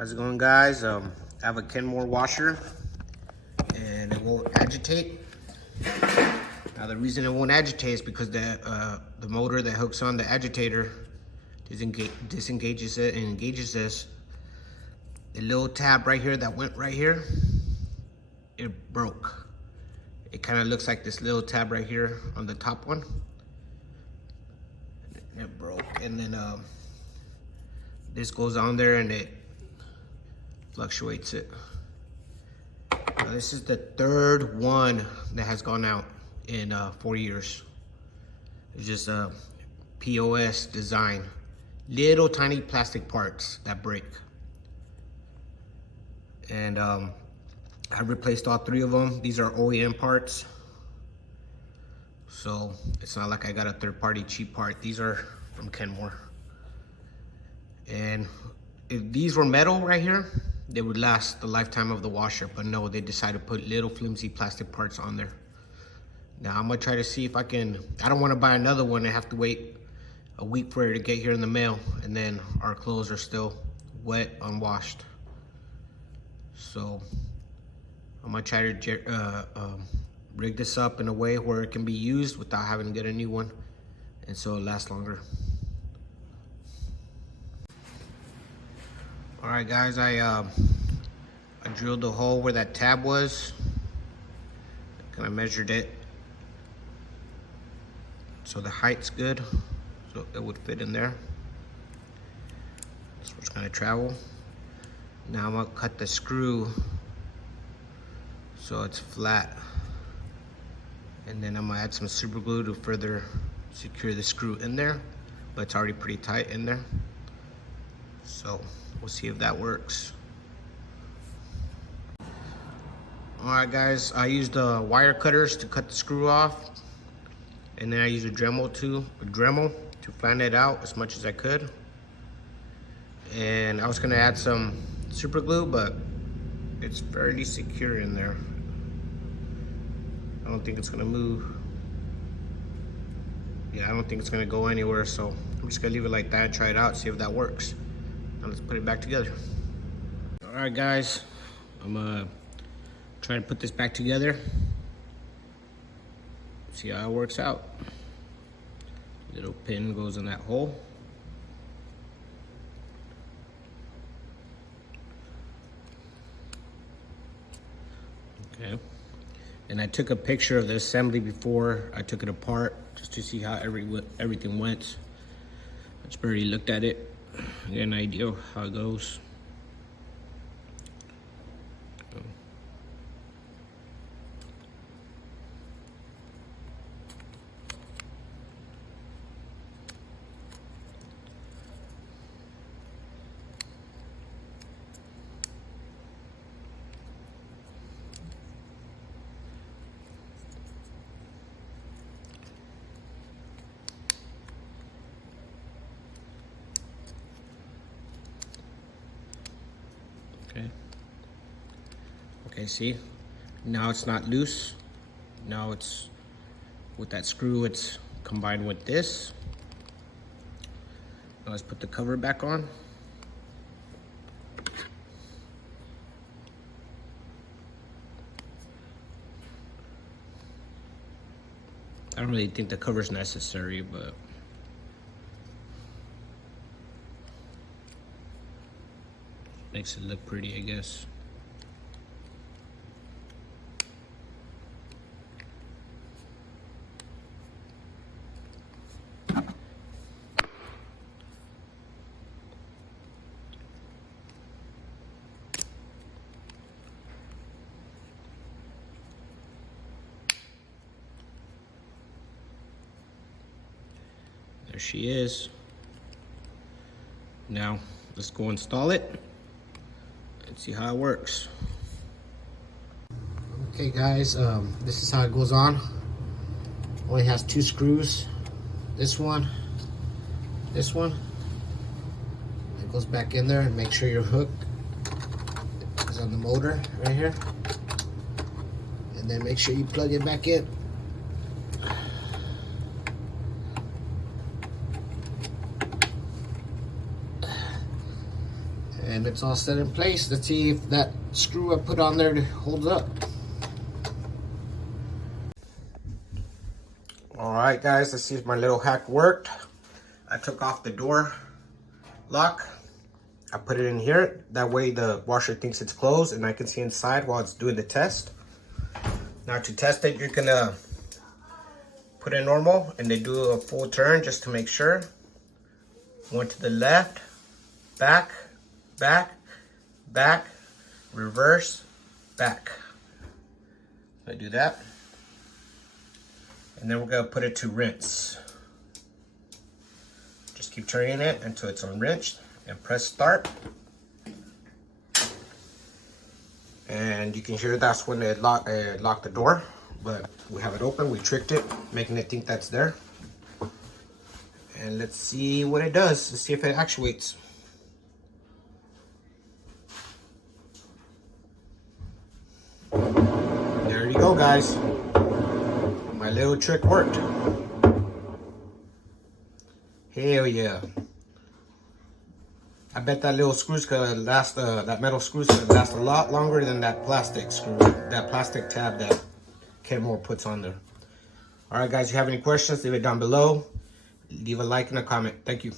How's it going, guys? I have a Kenmore washer and it won't agitate. Now the reason it won't agitate is because the motor that hooks on the agitator disengages it and engages this. The little tab right here that went right here, it broke. It kind of looks like this little tab right here on the top one. It broke, and then this goes on there and it fluctuates it. Now this is the third one that has gone out in 4 years. It's just a POS design. Little tiny plastic parts that break. And I replaced all 3 of them. These are OEM parts. So it's not like I got a third-party cheap part. These are from Kenmore. And if these were metal right here, they would last the lifetime of the washer. But no, they decided to put little flimsy plastic parts on there. Now I'm gonna try to see if I can, I don't wanna buy another one and have to wait a week for it to get here in the mail. And then our clothes are still wet, unwashed. So I'm gonna try to rig this up in a way where it can be used without having to get a new one, and so it lasts longer. All right, guys, I drilled the hole where that tab was. Kind of measured it, so the height's good, so it would fit in there. That's where it's gonna travel. Now I'm gonna cut the screw so it's flat, and then I'm gonna add some super glue to further secure the screw in there, but it's already pretty tight in there, so we'll see if that works. All right, guys, I used wire cutters to cut the screw off, and then I used a Dremel to flatten it out as much as I could. And I was gonna add some super glue, but it's fairly secure in there. I don't think it's gonna move. Yeah, I don't think it's gonna go anywhere, so I'm just gonna leave it like that and try it out, see if that works. Now let's put it back together. All right, guys, I'm gonna try to put this back together. See how it works out. Little pin goes in that hole. Okay. And I took a picture of the assembly before I took it apart, just to see how everything went. I just barely looked at it, get an idea of how it goes. Okay, see? Now it's not loose. Now it's, with that screw, it's combined with this. Now let's put the cover back on. I don't really think the cover's necessary, but makes it look pretty, I guess. There she is. Now let's go install it and see how it works. Okay, guys, this is how it goes on. Only has 2 screws. This one. It goes back in there, and make sure your hook is on the motor right here. And then make sure you plug it back in. And it's all set in place. Let's see if that screw I put on there holds up. All right, guys, let's see if my little hack worked. I took off the door lock. I put it in here. That way the washer thinks it's closed and I can see inside while it's doing the test. Now to test it, you're gonna put it normal and then do a full turn just to make sure. One to the left, back, back, back, reverse, back. I do that. And then we're gonna put it to rinse. Just keep turning it until it's unrinsed and press start. And you can hear that's when it locked the door, but we have it open, we tricked it, making it think that's there. And let's see what it does. Let's see if it actuates. There you go, guys. My little trick worked. Hell yeah. I bet that little screw's gonna last, that metal screw's gonna last a lot longer than that plastic screw, that plastic tab that Kenmore puts on there. All right, guys, if you have any questions, leave it down below. Leave a like and a comment. Thank you.